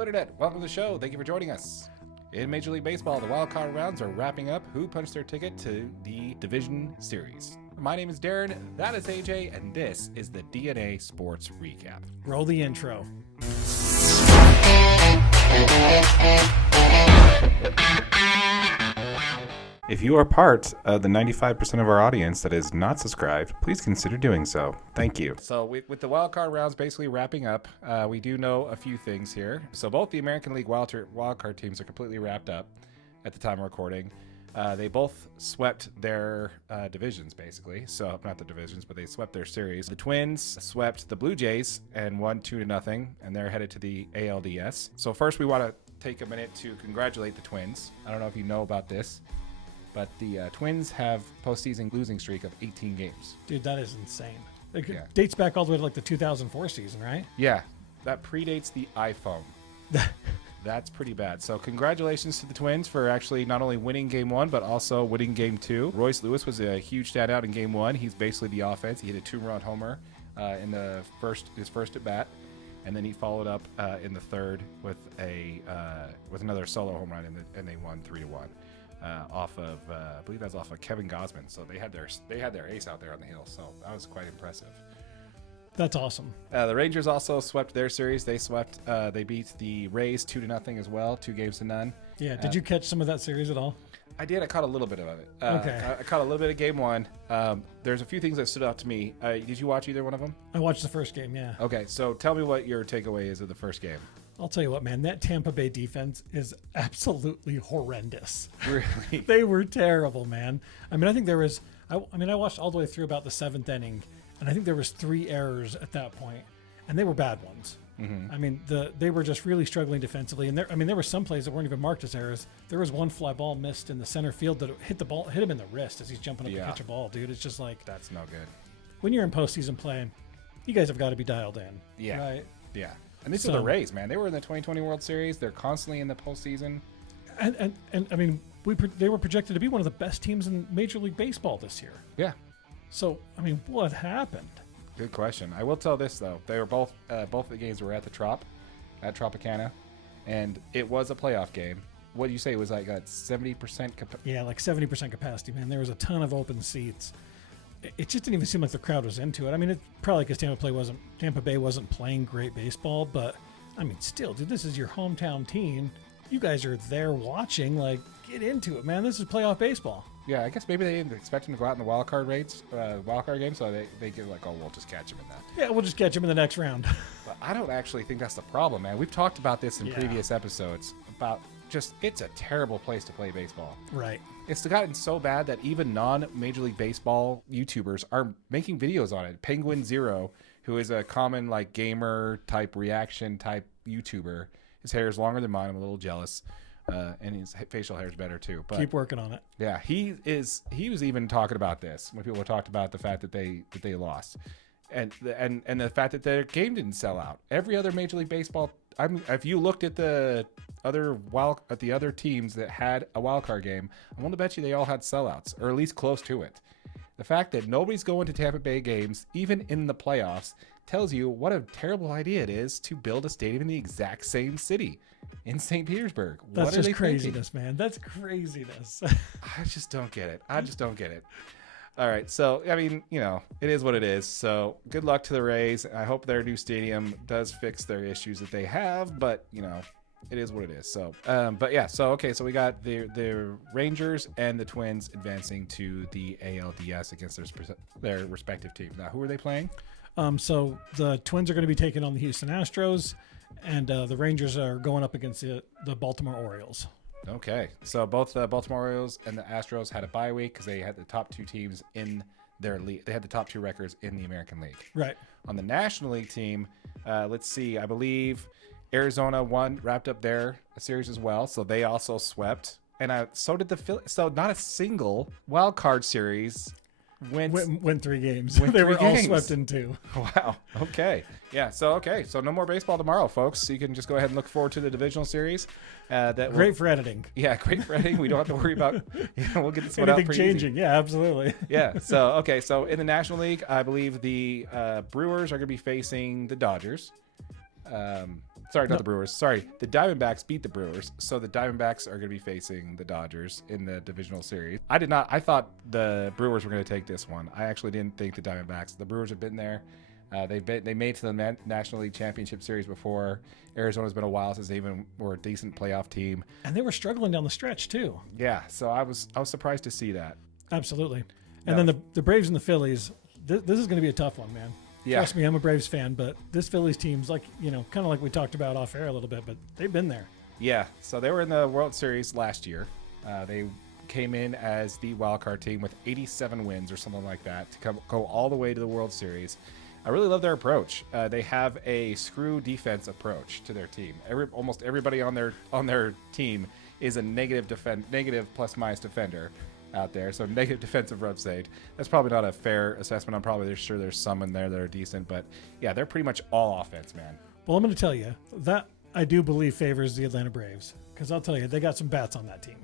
Internet, welcome to the show. Thank you for joining us. In Major League Baseball, the Wildcard rounds are wrapping up. Who punched their ticket to the Division Series? My name is Darren, that is AJ, and this is the DNA Sports Recap. Roll the intro. If you are part of the 95% of our audience that is not subscribed, please consider doing so. Thank you. So with the wildcard rounds basically wrapping up, we do know a few things here. So both the American League wildcard teams are completely wrapped up at the time of recording. They both swept their divisions, basically. So not the divisions, but they swept their series. The Twins swept the Blue Jays and won 2-0, and they're headed to the ALDS. So first we want to take a minute to congratulate the Twins. I don't know if you know about this, but the Twins have postseason losing streak of 18 games. Dude, that is insane. It dates back all the way to like the 2004 season, right? Yeah, that predates the iPhone. That's pretty bad. So congratulations to the Twins for actually not only winning Game 1, but also winning Game 2. Royce Lewis was a huge standout in Game 1. He's basically the offense. He hit a 2-run homer in his first at bat, and then he followed up in the third with another solo home run, and they won 3-1. Off of, I believe that's off of Kevin Gausman. So they had their ace out there on the hill. So that was quite impressive. That's awesome. The Rangers also swept their series. They beat the Rays 2-0 as well, 2-0. Yeah. Did you catch some of that series at all? I did. I caught a little bit of it. Okay. I caught a little bit of Game 1. There's a few things that stood out to me. Did you watch either one of them? I watched the first game, yeah. Okay. So tell me what your takeaway is of the first game. I'll tell you what, man, that Tampa Bay defense is absolutely horrendous. Really? They were terrible, man. I mean, I think there was, I watched all the way through about the 7th inning, and I think there was 3 errors at that point, and they were bad ones. Mm-hmm. I mean, they were just really struggling defensively, and there were some plays that weren't even marked as errors. There was one fly ball missed in the center field that hit him in the wrist as he's jumping up to catch a ball, dude. It's just like, that's no good. When you're in postseason play, you guys have got to be dialed in. Yeah. Right? Yeah. And these are the Rays, man. They were in the 2020 World Series. They're constantly in the postseason. And I mean, they were projected to be one of the best teams in Major League Baseball this year. Yeah. So, I mean, what happened? Good question. I will tell this, though. They were both of the games were at Tropicana, and it was a playoff game. What did you say? It was like 70% capacity? Yeah, like 70% capacity, man. There was a ton of open seats. It just didn't even seem like the crowd was into it. I mean, it's probably because Tampa Bay wasn't playing great baseball, but I mean, still, dude, this is your hometown team. You guys are there watching. Like, get into it, man. This is playoff baseball. Yeah, I guess maybe they didn't expect him to go out in the wild card game, so they get like, oh, we'll just catch him in that. Yeah, we'll just catch him in the next round. But I don't actually think that's the problem, man. We've talked about this in previous episodes about just it's a terrible place to play baseball. Right. It's gotten so bad that even non-Major League Baseball YouTubers are making videos on it. Penguin Zero, who is a common like gamer type reaction type YouTuber, his hair is longer than mine. I'm a little jealous, and his facial hair is better too. But keep working on it. Yeah, he was even talking about this when people talked about the fact that they lost, and the fact that their game didn't sell out. Every other Major League Baseball. If you looked at the other teams that had a wild card game, I'm willing to bet you they all had sellouts, or at least close to it. The fact that nobody's going to Tampa Bay games, even in the playoffs, tells you what a terrible idea it is to build a stadium in the exact same city, in St. Petersburg. That's just craziness, man. That's craziness. I just don't get it. All right, so, I mean, it is what it is. So good luck to the Rays. I hope their new stadium does fix their issues that they have, but, it is what it is. So, so we got the Rangers and the Twins advancing to the ALDS against their respective teams. Now, who are they playing? So the Twins are going to be taking on the Houston Astros, and the Rangers are going up against the Baltimore Orioles. Okay, so both the Baltimore Orioles and the Astros had a bye week because they had the top 2 teams in their league. They had the top 2 records in the American League. Right. On the National League team, let's see, I believe Arizona wrapped up their series as well, so they also swept. And so did the Phillies. So not a single wild card series went 3 games. They were all swept in 2. Wow. Okay. Yeah. So no more baseball tomorrow, folks. So you can just go ahead and look forward to the divisional series. Great for editing. Yeah, great for editing. We don't have to worry about. We'll get this one out pretty changing. Easy. Yeah, absolutely. Yeah. So So in the National League, I believe the Brewers are going to be facing the Dodgers. Sorry, not the Brewers. Sorry, the Diamondbacks beat the Brewers, so the Diamondbacks are going to be facing the Dodgers in the divisional series. I thought the Brewers were going to take this one. I actually didn't think the Diamondbacks. The Brewers have been there. They made to the National League Championship Series before. Arizona's been a while since they even were a decent playoff team, and they were struggling down the stretch too. Yeah, so I was surprised to see that. Absolutely. And then the Braves and the Phillies. This is going to be a tough one, man. Yeah. Trust me, I'm a Braves fan, but this Phillies team's like, kind of like we talked about off air a little bit, but they've been there. Yeah, so they were in the World Series last year. They came in as the wildcard team with 87 wins or something like that to go all the way to the World Series. I really love their approach. They have a screw defense approach to their team. Almost everybody on their team is a negative plus minus defender out there, so negative defensive run saved. That's probably not a fair assessment. I'm probably sure there's some in there that are decent, but yeah, they're pretty much all offense, man. Well, I'm going to tell you that I do believe favors the Atlanta Braves, because I'll tell you, they got some bats on that team.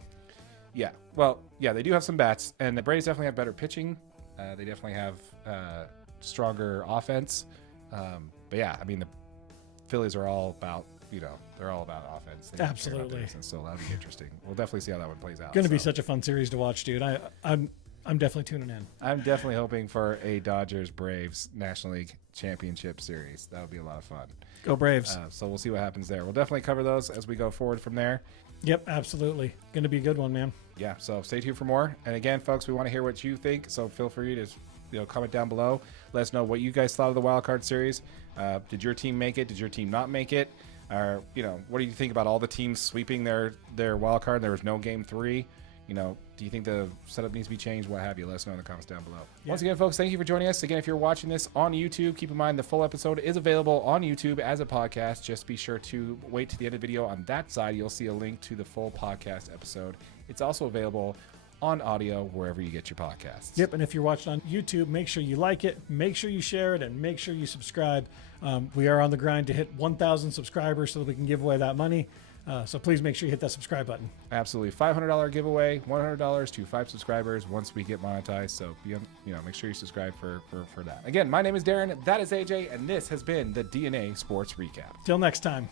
Yeah, well, yeah, they do have some bats, and the Braves definitely have better pitching. They definitely have stronger offense, but yeah, I mean, the Phillies are all about they're all about offense. Absolutely. So that'll be interesting. We'll definitely see how that one plays out. Going to be such a fun series to watch, dude. I'm definitely tuning in. I'm definitely hoping for a Dodgers-Braves National League Championship Series. That would be a lot of fun. Go Braves. So we'll see what happens there. We'll definitely cover those as we go forward from there. Yep, absolutely. Going to be a good one, man. Yeah, so stay tuned for more. And again, folks, we want to hear what you think, so feel free to comment down below. Let us know what you guys thought of the Wildcard Series. Did your team make it? Did your team not make it? Or, what do you think about all the teams sweeping their wild card? There was no game 3. Do you think the setup needs to be changed? What have you? Let us know in the comments down below. Yeah. Once again, folks, thank you for joining us. Again, if you're watching this on YouTube, keep in mind the full episode is available on YouTube as a podcast. Just be sure to wait to the end of the video. On that side, you'll see a link to the full podcast episode. It's also available on audio wherever you get your podcasts. Yep, and if you're watching on YouTube, make sure you like it, make sure you share it, and make sure you subscribe. We are on the grind to hit 1,000 subscribers so that we can give away that money. So please make sure you hit that subscribe button. Absolutely. $500 giveaway, $100 to 5 subscribers once we get monetized. So make sure you subscribe for that. Again, my name is Darren, that is AJ, and this has been the DNA Sports Recap. Till next time.